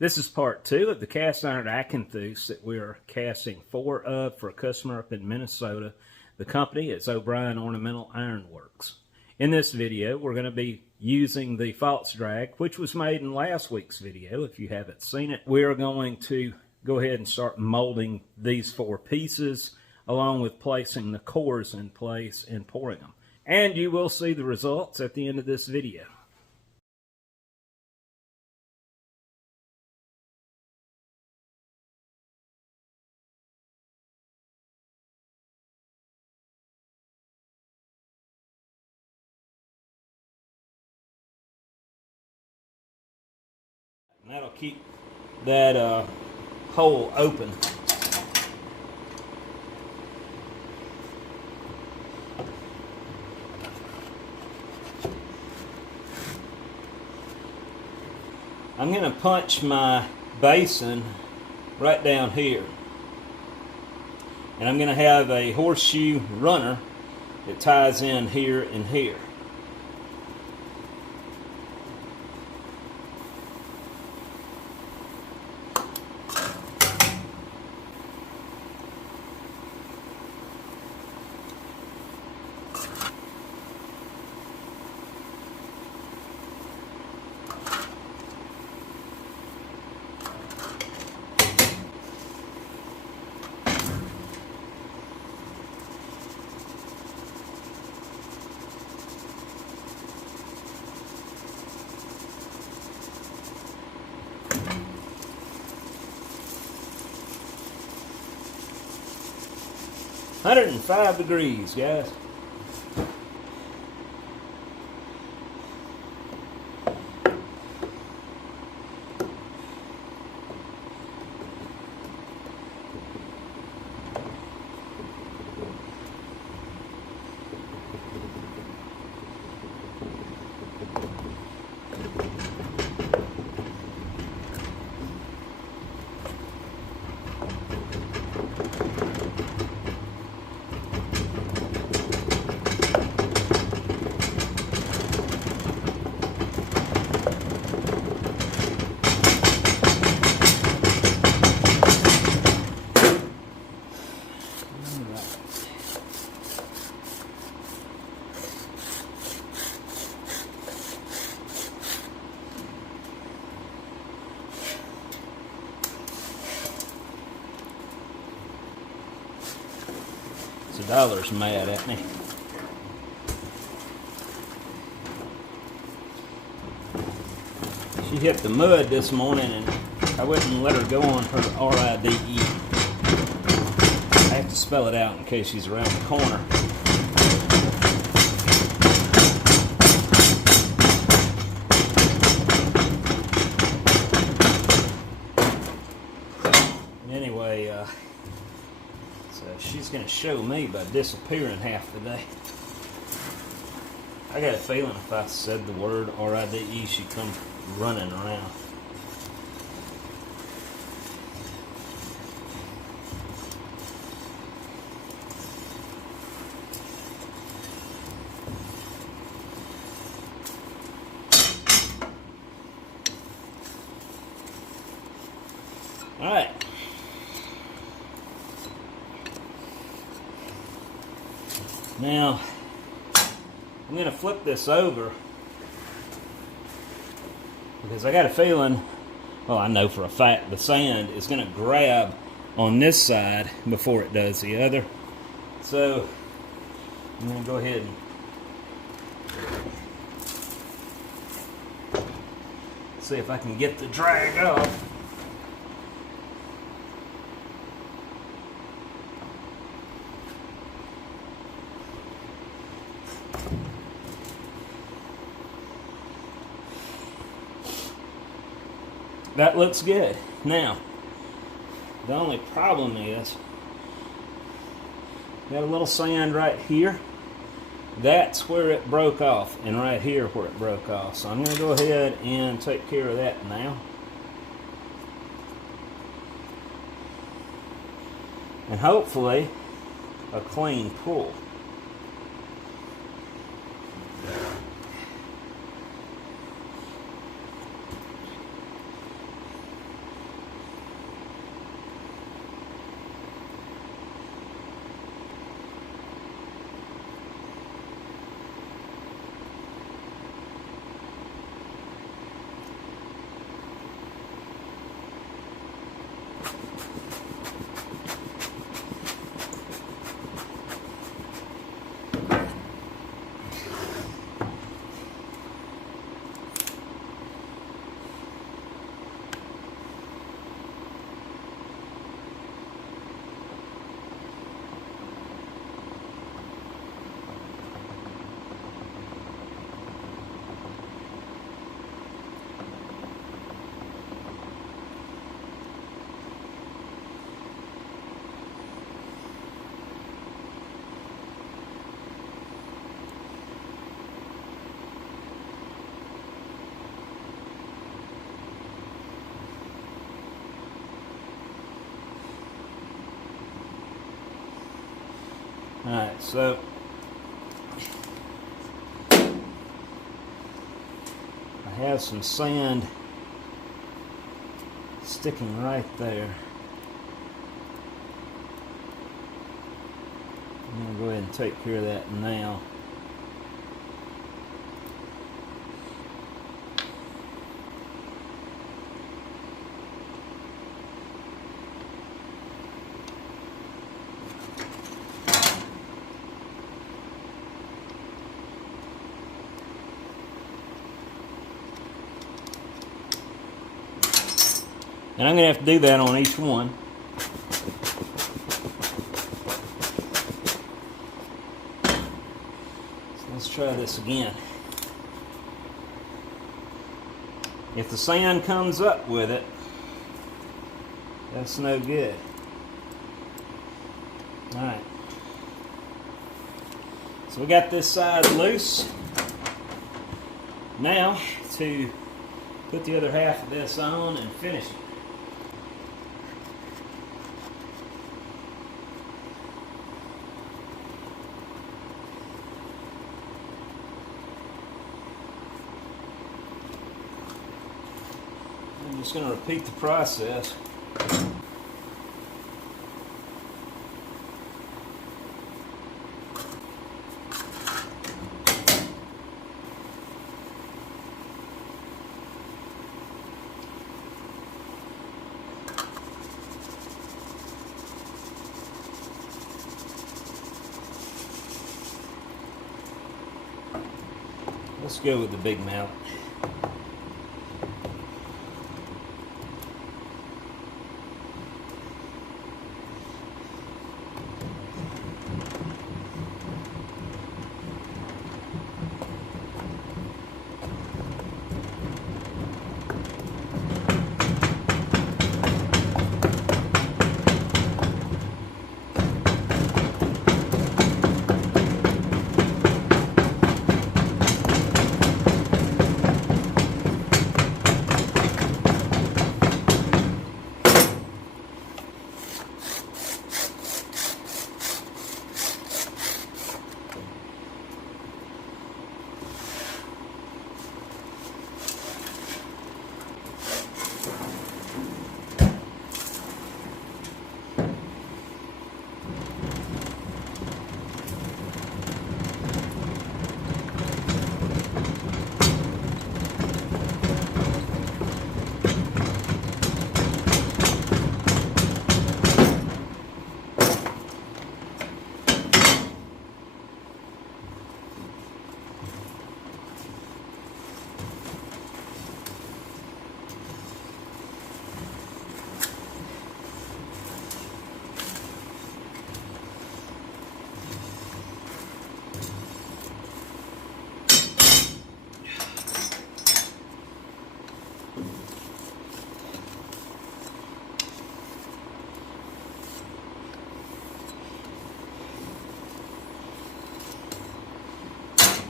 This is part 2 of the cast iron Acanthus that we are casting 4 of for a customer up in Minnesota. The company is O'Brien Ornamental Ironworks. In this video, we're going to be using the false drag, which was made in last week's video. If you haven't seen it, we are going to go ahead and start molding these 4 pieces, along with placing the cores in place and pouring them. And you will see the results at the end of this video. And that'll keep that hole open. I'm going to punch my basin right down here. And I'm going to have a horseshoe runner that ties in here and here. $105 guys. So Dollar's mad at me. She hit the mud this morning and I wouldn't let her go on her RIDE. I have to spell it out in case she's around the corner. Anyway, so she's going to show me by disappearing half the day. I got a feeling if I said the word RIDE, she'd come running around. All right. Now, I'm going to flip this over because I got a feeling, well, I know for a fact the sand is going to grab on this side before it does the other. So, I'm going to go ahead and see if I can get the drag off. That looks good. Now, the only problem is, got a little sand right here. That's where it broke off, and right here where it broke off. So I'm going to go ahead and take care of that now. And hopefully, a clean pull. Alright, so I have some sand sticking right there. I'm going to go ahead and take care of that now. And I'm going to have to do that on each one. So let's try this again. If the sand comes up with it, that's no good. Alright. So we got this side loose. Now to put the other half of this on and finish it. I'm just going to repeat the process. Let's go with the big mallet.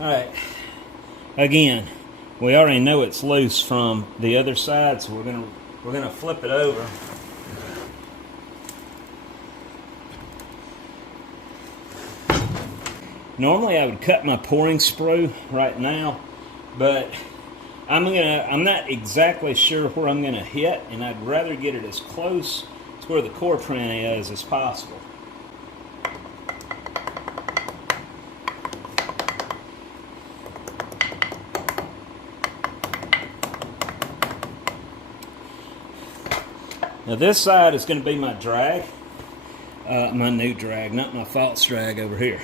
Alright, again, we already know it's loose from the other side, so we're gonna flip it over. Normally I would cut my pouring sprue right now, but I'm not exactly sure where I'm gonna hit, and I'd rather get it as close to where the core print is as possible. Now this side is going to be my drag, my new drag, not my false drag over here.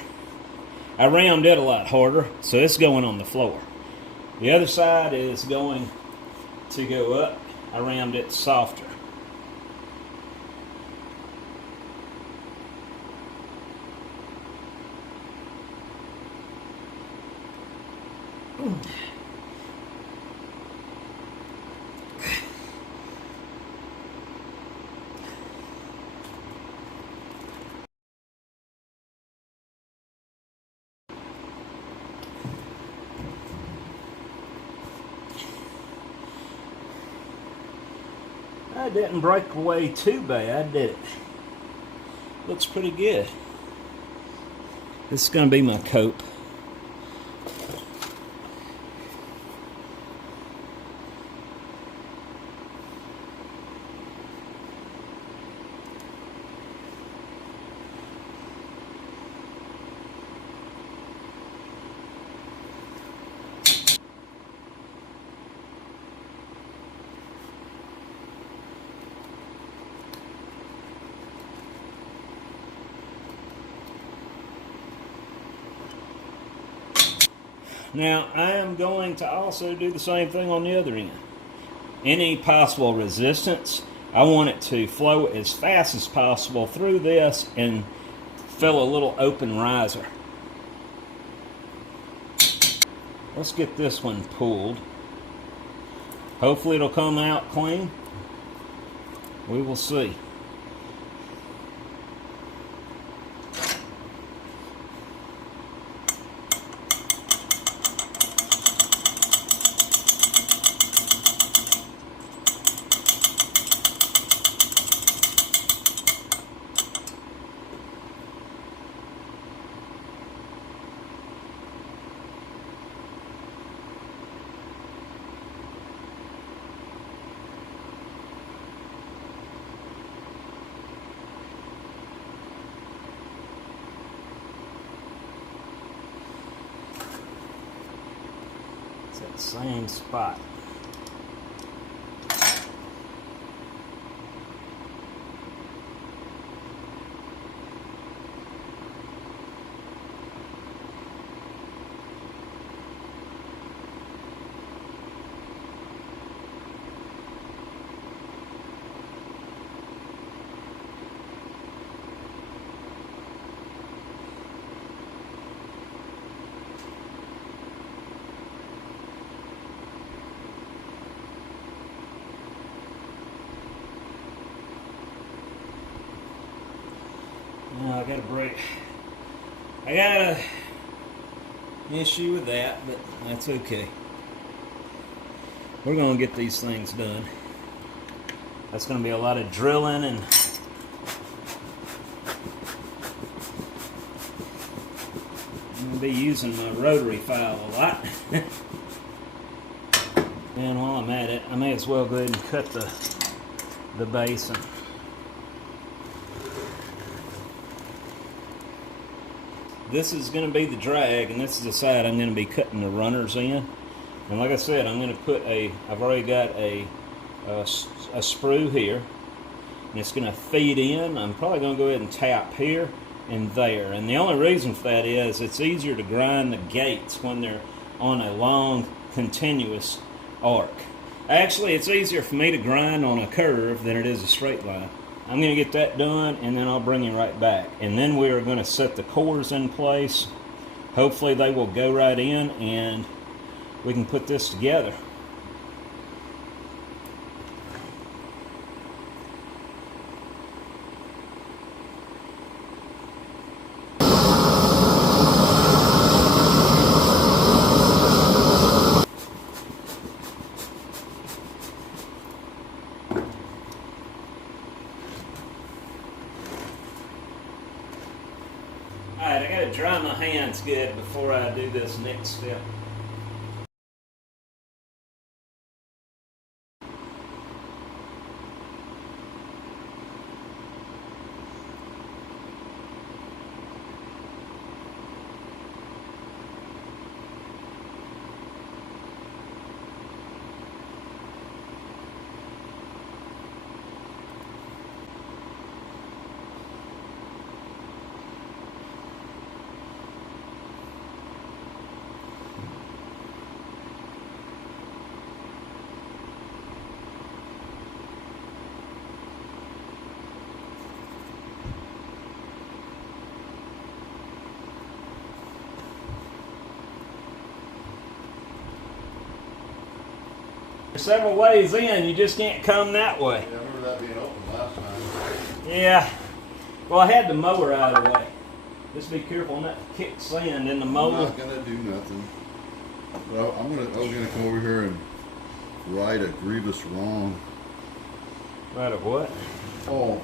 I rammed it a lot harder, so it's going on the floor. The other side is going to go up. I rammed it softer. That didn't break away too bad, did it? Looks pretty good. This is going to be my cope. Now, I am going to also do the same thing on the other end. Any possible resistance, I want it to flow as fast as possible through this and fill a little open riser. Let's get this one pulled. Hopefully it'll come out clean. We will see. That same spot. Now I got a break. I got an issue with that, but that's okay. We're going to get these things done. That's going to be a lot of drilling and I'm going to be using my rotary file a lot. And while I'm at it, I may as well go ahead and cut the basin. This is going to be the drag, and this is the side I'm going to be cutting the runners in. And like I said, I'm going to put I've already got a sprue here, and it's going to feed in. I'm probably going to go ahead and tap here and there. And the only reason for that is it's easier to grind the gates when they're on a long, continuous arc. Actually, it's easier for me to grind on a curve than it is a straight line. I'm going to get that done, and then I'll bring you right back. And then we are going to set the cores in place. Hopefully they will go right in, and we can put this together. Alright, I gotta dry my hands good before I do this next step. Several ways in, you just can't come that way. Yeah, I remember that being open last time. Yeah. Well, I had the mower out of the way. Just be careful not to kick sand in the mower. I'm not gonna do nothing. But I was gonna come over here and right a grievous wrong. Right of what? Oh,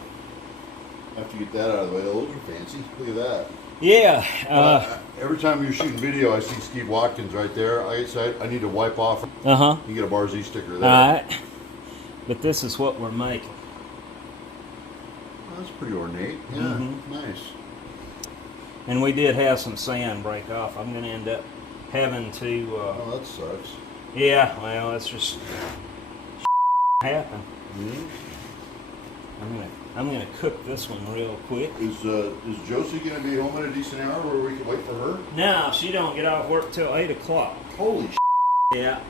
after you get that out of the way, those are fancy. Look at that. Yeah. Every time you're shooting video, I see Steve Watkins right there. I need to wipe off. Uh-huh. You get a Bar Z sticker there. All right. But this is what we're making. Oh, that's pretty ornate. Yeah, nice. And we did have some sand break off. I'm going to end up having to... Oh, that sucks. Yeah, well, it's just happen. I'm gonna cook this one real quick. Is Josie gonna be home at a decent hour where we can wait for her? No, she don't get off work till 8 o'clock. Holy Yeah.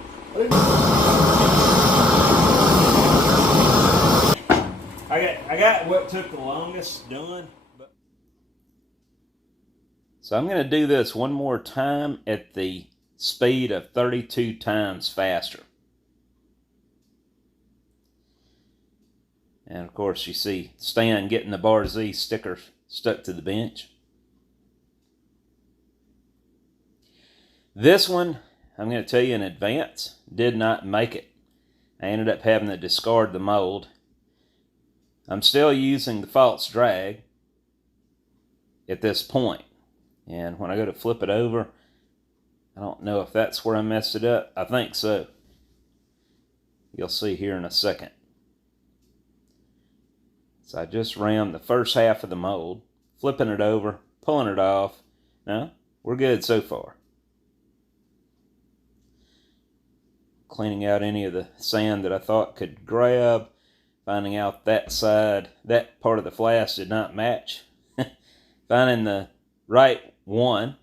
I got what took the longest done. So I'm gonna do this one more time at the speed of 32 times faster. And of course you see Stan getting the Bar Z sticker stuck to the bench. This one, I'm going to tell you in advance, did not make it. I ended up having to discard the mold. I'm still using the false drag at this point. And when I go to flip it over, I don't know if that's where I messed it up. I think so. You'll see here in a second. So I just rammed the first half of the mold, flipping it over, pulling it off. No, we're good so far. Cleaning out any of the sand that I thought could grab, finding out that side, that part of the flask did not match. Finding the right one.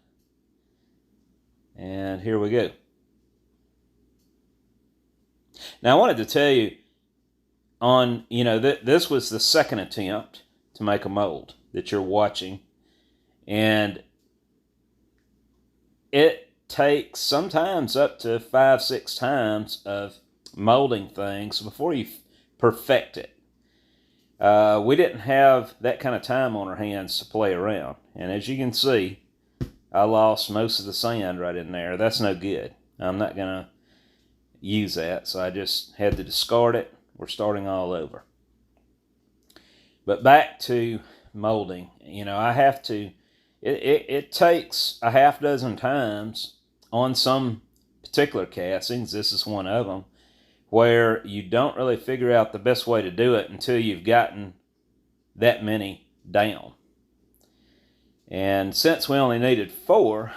And here we go. Now I wanted to tell you, this was the second attempt to make a mold that you're watching, and it takes sometimes up to 5-6 times of molding things before you perfect it. We didn't have that kind of time on our hands to play around, and as you can see, I lost most of the sand right in there. That's no good. I'm not gonna use that, so I just had to discard it. We're starting all over. But back to molding, I have to, it takes a half dozen times on some particular castings, this is one of them, where you don't really figure out the best way to do it until you've gotten that many down. And since we only needed 4,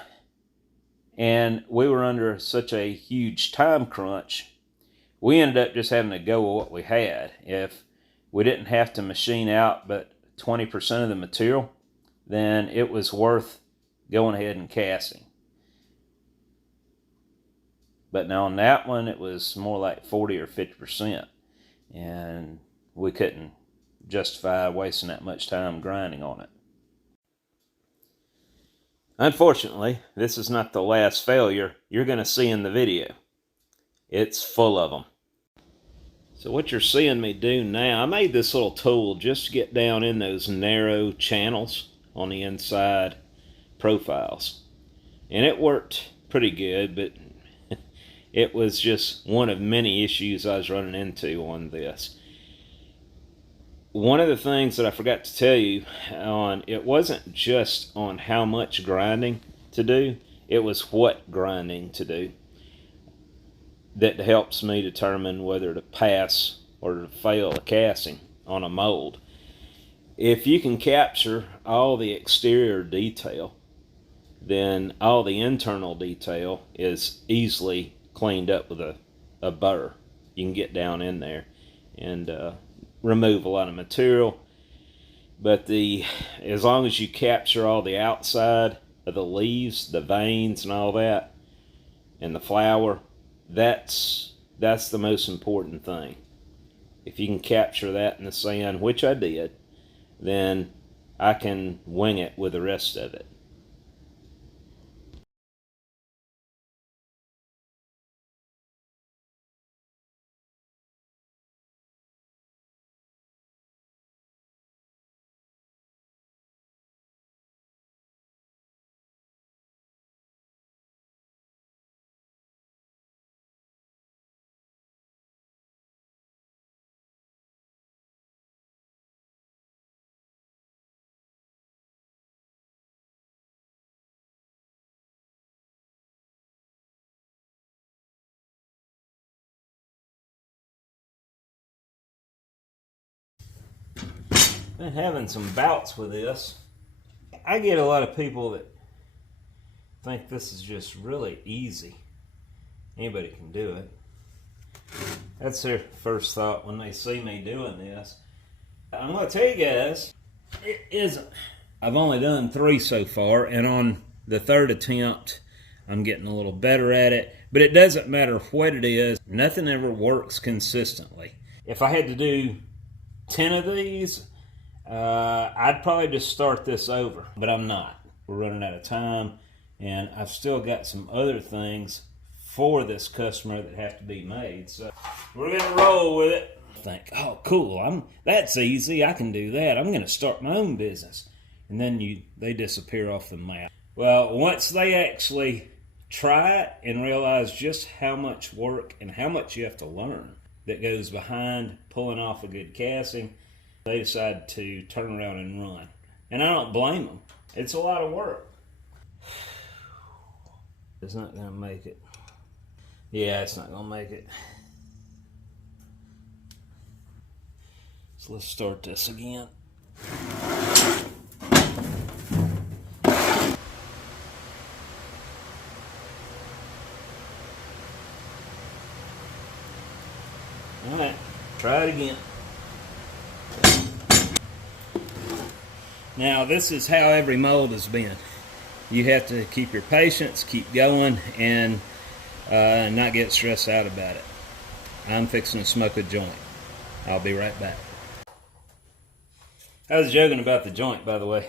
and we were under such a huge time crunch, we ended up just having to go with what we had. If we didn't have to machine out but 20% of the material, then it was worth going ahead and casting. But now on that one, it was more like 40 or 50%. And we couldn't justify wasting that much time grinding on it. Unfortunately, this is not the last failure you're going to see in the video. It's full of them. So what you're seeing me do now, I made this little tool just to get down in those narrow channels on the inside profiles. And it worked pretty good, but it was just one of many issues I was running into on this. One of the things that I forgot to tell you on, it wasn't just on how much grinding to do, it was what grinding to do that helps me determine whether to pass or to fail a casting on a mold. If you can capture all the exterior detail, then all the internal detail is easily cleaned up with a burr. You can get down in there and remove a lot of material. But as long as you capture all the outside of the leaves, the veins and all that, and the flower, that's the most important thing. If you can capture that in the sand, which I did, then I can wing it with the rest of it. Been having some bouts with this. I get a lot of people that think this is just really easy. Anybody can do it. That's their first thought when they see me doing this. I'm going to tell you guys, it isn't. I've only done 3 so far, and on the 3rd attempt, I'm getting a little better at it. But it doesn't matter what it is. Nothing ever works consistently. If I had to do 10 of these, I'd probably just start this over. But I'm not. We're running out of time, and I've still got some other things for this customer that have to be made. So we're going to roll with it. Think, oh, cool, that's easy. I can do that. I'm going to start my own business. And then they disappear off the map. Well, once they actually try it and realize just how much work and how much you have to learn that goes behind pulling off a good casting, they decide to turn around and run. And I don't blame them. It's a lot of work. It's not going to make it. Yeah, it's not going to make it. So let's start this again. Alright, try it again. Now, this is how every mold has been. You have to keep your patience, keep going, and not get stressed out about it. I'm fixing to smoke a joint. I'll be right back. I was joking about the joint, by the way.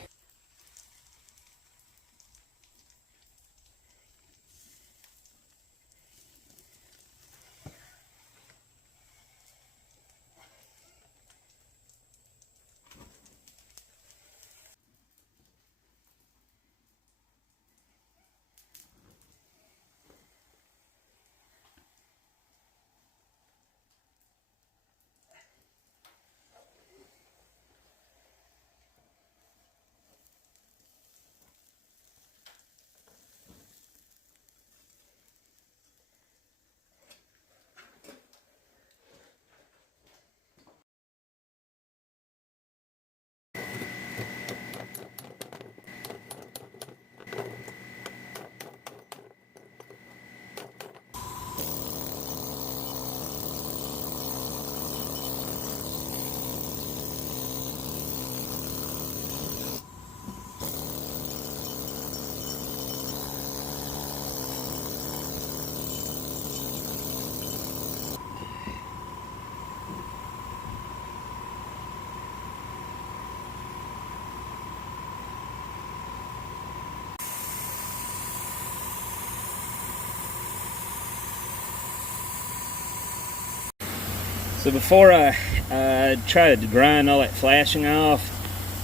So before I try to grind all that flashing off,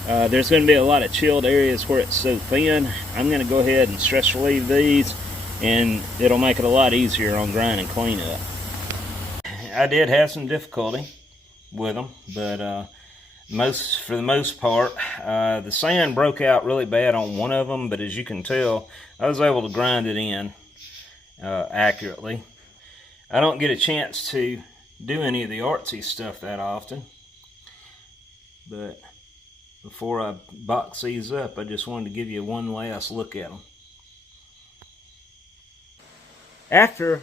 there's going to be a lot of chilled areas where it's so thin. I'm going to go ahead and stress relieve these, and it'll make it a lot easier on grind and cleanup. I did have some difficulty with them, but for the most part, the sand broke out really bad on one of them, but as you can tell, I was able to grind it in accurately. I don't get a chance to do any of the artsy stuff that often, but before I box these up, I just wanted to give you one last look at them. After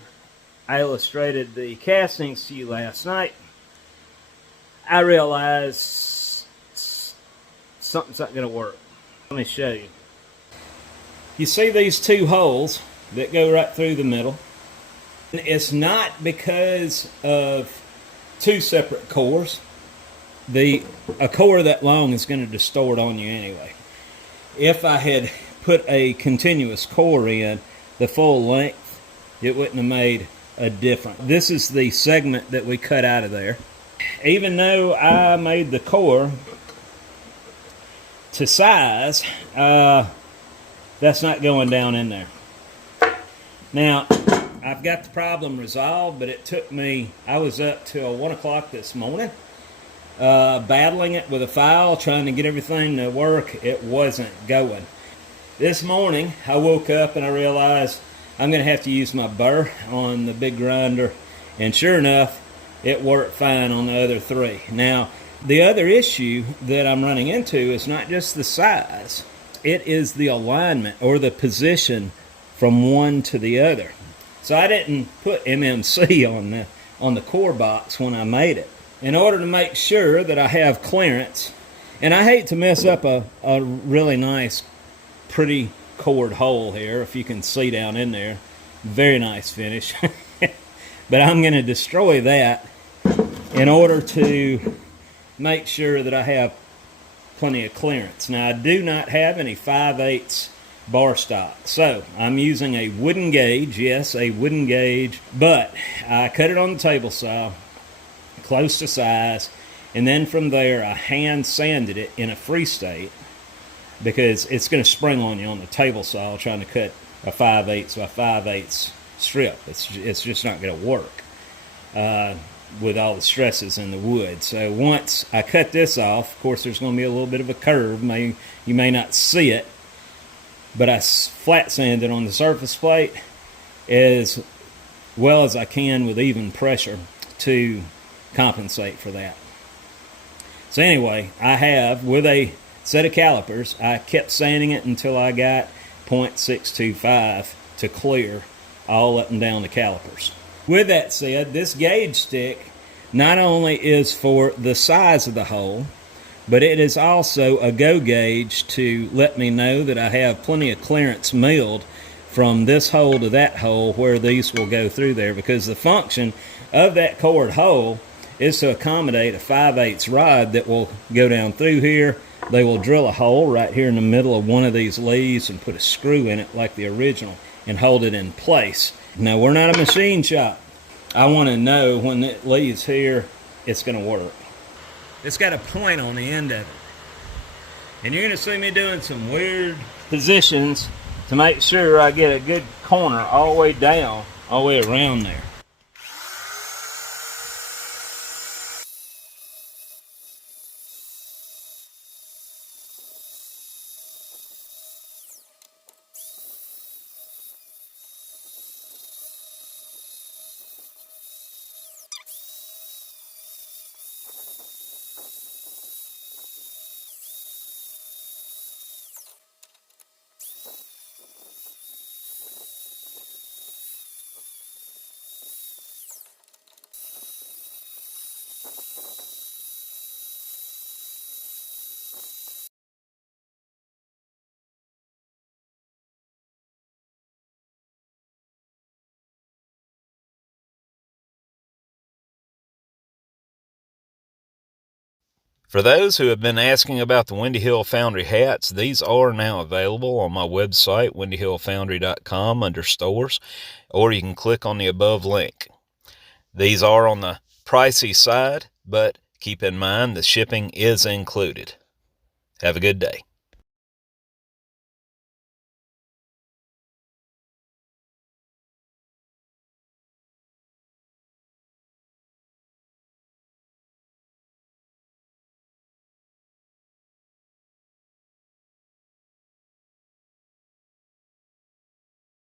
I illustrated the castings to you last night, I realized something's not going to work. Let me show you. You see these 2 holes that go right through the middle? It's not because of 2 separate cores. A core that long is going to distort on you anyway. If I had put a continuous core in the full length, it wouldn't have made a difference. This is the segment that we cut out of there. Even though I made the core to size, that's not going down in there. Now, I've got the problem resolved, but it took me, I was up till 1 o'clock this morning, battling it with a file, trying to get everything to work. It wasn't going. This morning, I woke up and I realized I'm going to have to use my burr on the big grinder, and sure enough, it worked fine on the other 3. Now, The other issue that I'm running into is not just the size, it is the alignment or the position from one to the other. So I didn't put MMC on the core box when I made it, in order to make sure that I have clearance. And I hate to mess up a really nice, pretty cored hole here, if you can see down in there. Very nice finish. But I'm going to destroy that in order to make sure that I have plenty of clearance. Now, I do not have any 5/8 bar stock, so I'm using a wooden gauge. Yes, a wooden gauge, but I cut it on the table saw close to size, and then from there I hand sanded it in a free state, because it's going to spring on you on the table saw trying to cut a 5/8 by 5/8 strip. It's just not going to work with all the stresses in the wood. So once I cut this off, of course there's going to be a little bit of a curve. You may not see it, but I flat sanded on the surface plate as well as I can with even pressure to compensate for that. So anyway, I have, with a set of calipers, I kept sanding it until I got 0.625 to clear all up and down the calipers. With that said, this gauge stick not only is for the size of the hole, but it is also a go gauge to let me know that I have plenty of clearance milled from this hole to that hole where these will go through there, because the function of that cored hole is to accommodate a 5/8 rod that will go down through here. They will drill a hole right here in the middle of one of these leaves and put a screw in it like the original and hold it in place. Now, we're not a machine shop. I want to know when it leaves here, it's going to work. It's got a point on the end of it. And you're going to see me doing some weird positions to make sure I get a good corner all the way down, all the way around there. For those who have been asking about the Windy Hill Foundry hats, these are now available on my website, windyhillfoundry.com, under stores, or you can click on the above link. These are on the pricey side, but keep in mind the shipping is included. Have a good day.